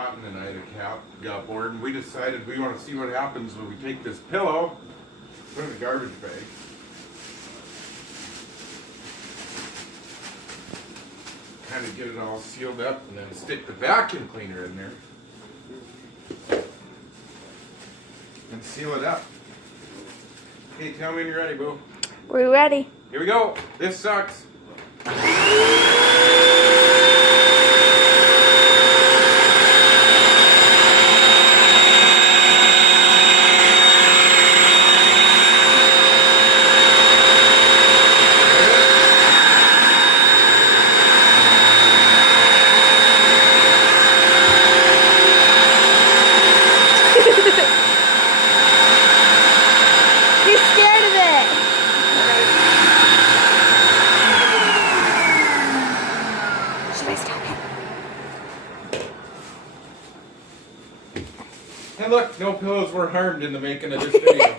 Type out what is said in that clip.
And then I had a cat got bored, and we decided we want to see what happens when we take this pillow, put it in a garbage bag, kind of get it all sealed up, and then stick the vacuum cleaner in there and seal it up. Okay, tell me when you're ready, boo. We're ready. Here we go. This sucks. He's scared of it. Should I stop it? And look, no pillows were harmed in the making of this video.